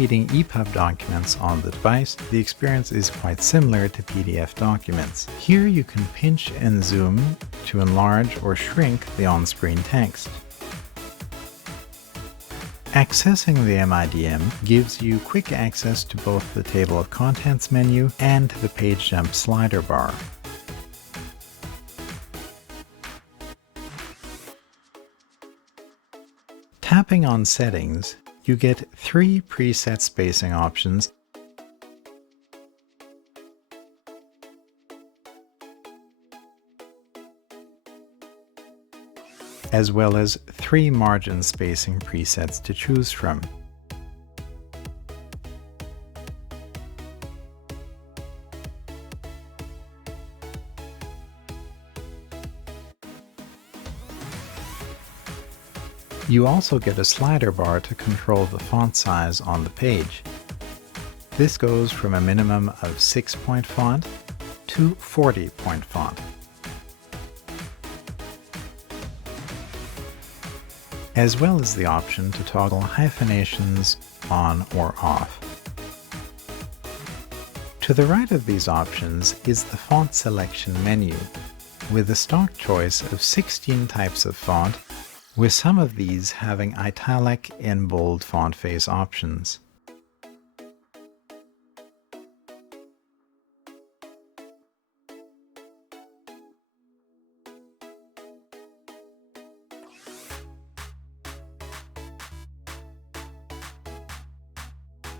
reading EPUB documents on the device, the experience is quite similar to PDF documents. Here you can pinch and zoom to enlarge or shrink the on-screen text. Accessing the MIDM gives you quick access to both the Table of Contents menu and to the Page Jump slider bar. Tapping on Settings, you get 3 preset spacing options as well as 3 margin spacing presets to choose from. You also get a slider bar to control the font size on the page. This goes from a minimum of 6-point font to 40-point font. As well as the option to toggle hyphenations on or off. To the right of these options is the font selection menu, with a stock choice of 16 types of font, with some of these having italic and bold font face options.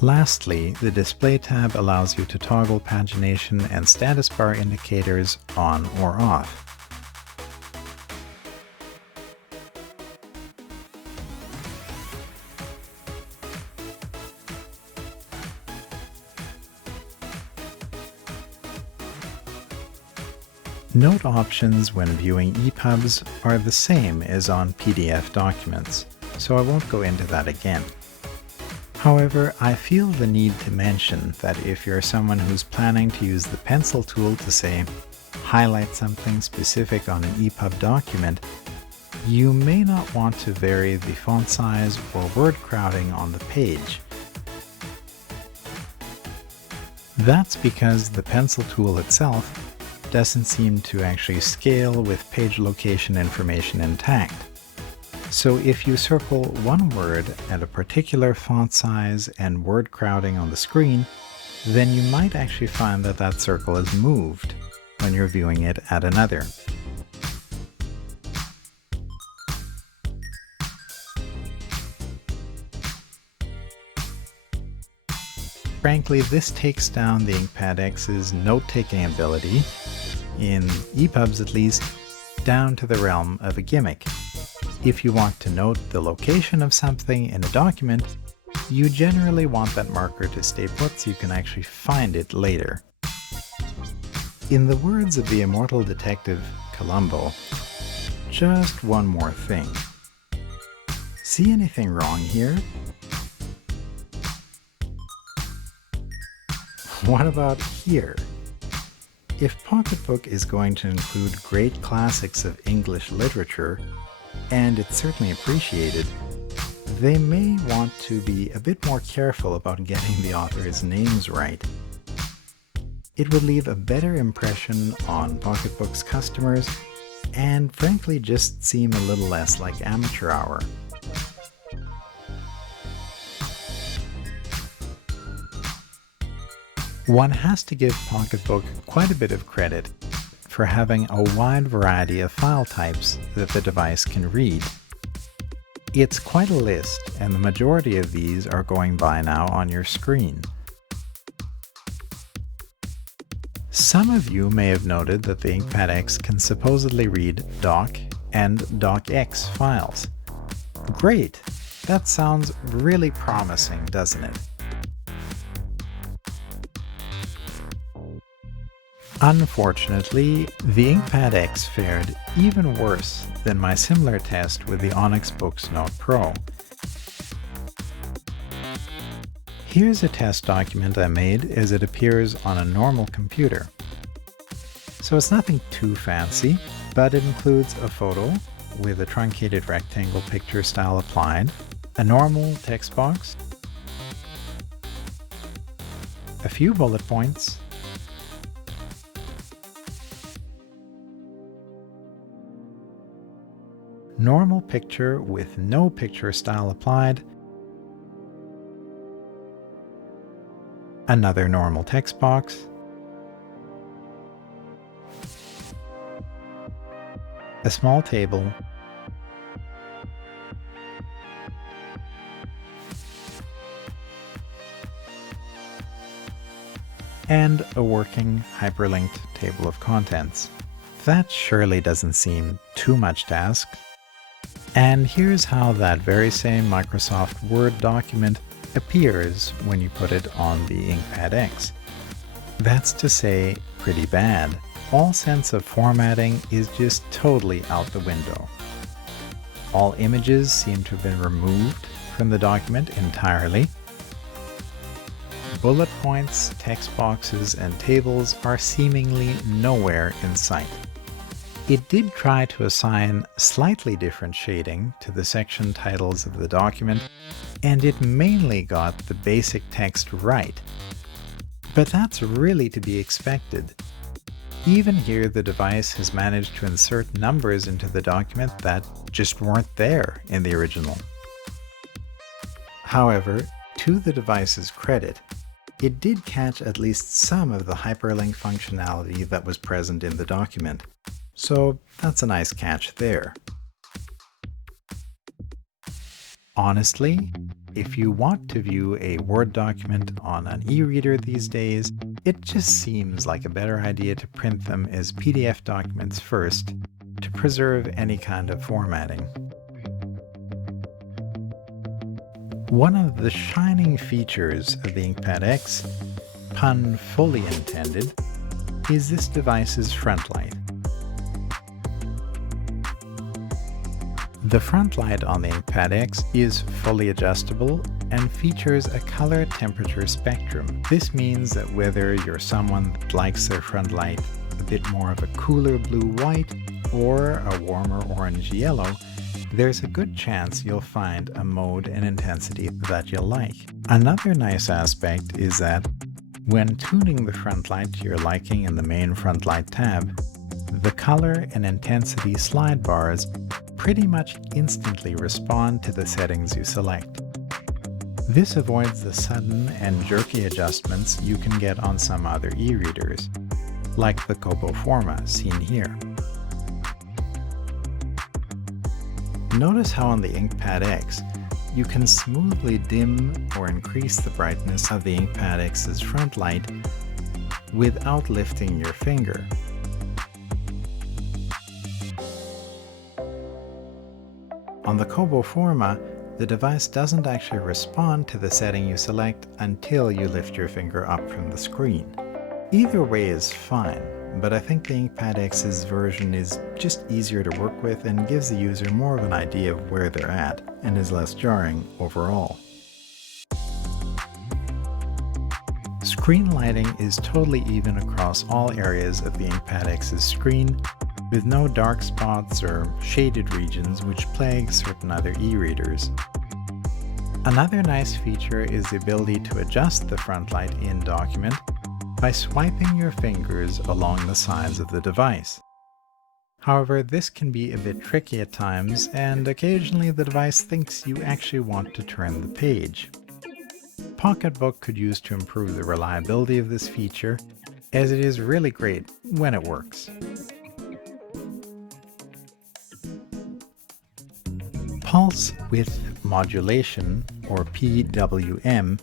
Lastly, the Display tab allows you to toggle pagination and status bar indicators on or off. Note options when viewing EPUBs are the same as on PDF documents, so I won't go into that again. However, I feel the need to mention that if you're someone who's planning to use the pencil tool to, say, highlight something specific on an EPUB document, you may not want to vary the font size or word crowding on the page. That's because the pencil tool itself doesn't seem to actually scale with page location information intact. So if you circle one word at a particular font size and word crowding on the screen, then you might actually find that that circle is moved when you're viewing it at another. Frankly, this takes down the Inkpad X's note-taking ability, in EPUBs at least, down to the realm of a gimmick. If you want to note the location of something in a document, you generally want that marker to stay put so you can actually find it later. In the words of the immortal detective Columbo, just one more thing. See anything wrong here? What about here? If Pocketbook is going to include great classics of English literature, and it's certainly appreciated, they may want to be a bit more careful about getting the authors' names right. It would leave a better impression on Pocketbook's customers, and frankly just seem a little less like amateur hour. One has to give Pocketbook quite a bit of credit for having a wide variety of file types that the device can read. It's quite a list, and the majority of these are going by now on your screen. Some of you may have noted that the Inkpad X can supposedly read doc and docx files. Great! That sounds really promising, doesn't it? Unfortunately, the Inkpad X fared even worse than my similar test with the Onyx Books Note Pro. Here's a test document I made as it appears on a normal computer. So it's nothing too fancy, but it includes a photo with a truncated rectangle picture style applied, a normal text box, a few bullet points, normal picture with no picture style applied, another normal text box, a small table, and a working hyperlinked table of contents. That surely doesn't seem too much to ask. And here's how that very same Microsoft Word document appears when you put it on the Inkpad X. That's to say, pretty bad. All sense of formatting is just totally out the window. All images seem to have been removed from the document entirely. Bullet points, text boxes, and tables are seemingly nowhere in sight. It did try to assign slightly different shading to the section titles of the document, and it mainly got the basic text right. But that's really to be expected. Even here, the device has managed to insert numbers into the document that just weren't there in the original. However, to the device's credit, it did catch at least some of the hyperlink functionality that was present in the document. So that's a nice catch there. Honestly, if you want to view a Word document on an e-reader these days, it just seems like a better idea to print them as PDF documents first to preserve any kind of formatting. One of the shining features of the Inkpad X, pun fully intended, is this device's Frontlight. The Frontlight on the Inkpad X is fully adjustable and features a color temperature spectrum. This means that whether you're someone that likes their Frontlight a bit more of a cooler blue-white or a warmer orange-yellow, there's a good chance you'll find a mode and intensity that you'll like. Another nice aspect is that when tuning the Frontlight to your liking in the main Frontlight tab, the color and intensity slide bars pretty much instantly respond to the settings you select. This avoids the sudden and jerky adjustments you can get on some other e-readers, like the Kobo Forma seen here. Notice how on the Inkpad X, you can smoothly dim or increase the brightness of the Inkpad X's Frontlight without lifting your finger. On the Kobo Forma, the device doesn't actually respond to the setting you select until you lift your finger up from the screen. Either way is fine, but I think the Inkpad X's version is just easier to work with and gives the user more of an idea of where they're at and is less jarring overall. Screen lighting is totally even across all areas of the Inkpad X's screen, with no dark spots or shaded regions which plague certain other e-readers. Another nice feature is the ability to adjust the Frontlight in document by swiping your fingers along the sides of the device. However, this can be a bit tricky at times, and occasionally the device thinks you actually want to turn the page. Pocketbook could use to improve the reliability of this feature, as it is really great when it works. Pulse width modulation, or PWM,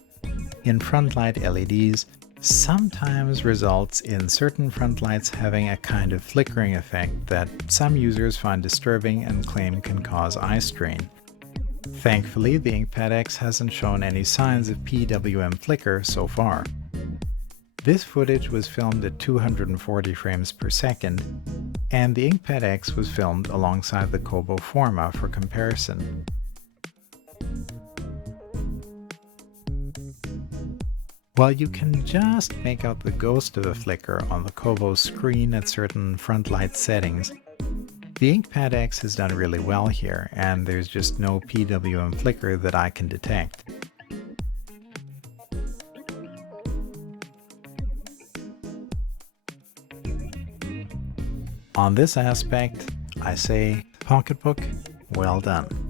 in Frontlight LEDs sometimes results in certain Frontlights having a kind of flickering effect that some users find disturbing and claim can cause eye strain. Thankfully, the Inkpad X hasn't shown any signs of PWM flicker so far. This footage was filmed at 240 frames per second, and the Inkpad X was filmed alongside the Kobo Forma for comparison. While you can just make out the ghost of a flicker on the Kobo screen at certain Frontlight settings, the Inkpad X has done really well here, and there's just no PWM flicker that I can detect. On this aspect, I say, Pocketbook, well done.